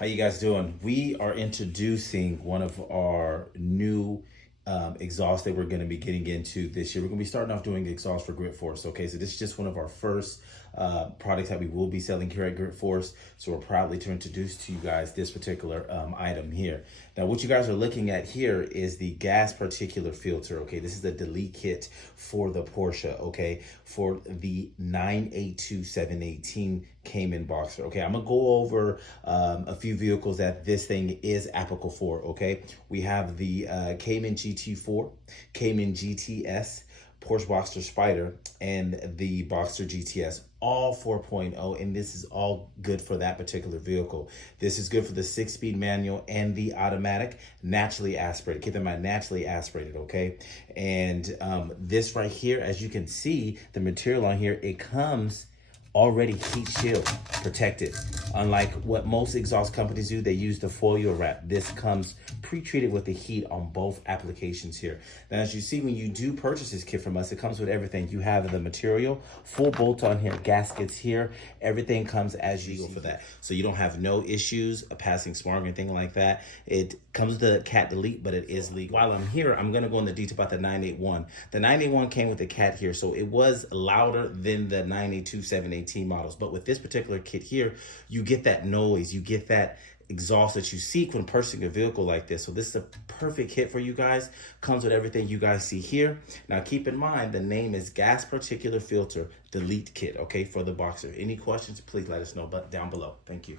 How you guys doing? We are introducing one of our new exhausts that we're going to be getting into this year. We're going to be starting off doing exhaust for Gripforce. Okay, so this is just one of our first products that we will be selling here at Gripforce. So we're proudly to introduce to you guys this particular item here. Now, what you guys are looking at here is the Gas Particulate Filter. Okay, this is the delete kit for the Porsche. Okay, for the 982-718 Cayman Boxster. Okay, I'm gonna go over a few vehicles that this thing is applicable for. Okay, we have the Cayman GT4, Cayman GTS, Porsche Boxster Spyder, and the Boxster GTS, all 4.0, and this is all good for that particular vehicle. This is good for the 6-speed manual and the automatic, naturally aspirated. Keep in mind, naturally aspirated, okay? And this right here, as you can see, the material on here, it comes already heat shield protected. Unlike what most exhaust companies do, they use the foil wrap. This comes pre-treated with the heat on both applications here. Now, as you see, when you do purchase this kit from us, it comes with everything. You have the material, full bolt on here, gaskets here. Everything comes as usual for that. So you don't have no issues passing smog or anything like that. It comes with the cat delete, but it is legal. While I'm here, I'm gonna go into detail about the 981. The 981 came with the cat here, so it was louder than the 982-718 models. But with this particular kit here, you get that noise, you get that exhaust that you seek when purchasing a vehicle like this. So this is a perfect kit for you guys. Comes with everything you guys see here. Now keep in mind, the name is Gas Particulate Filter Delete Kit, okay, for the Boxster. Any questions, please let us know down below. Thank you.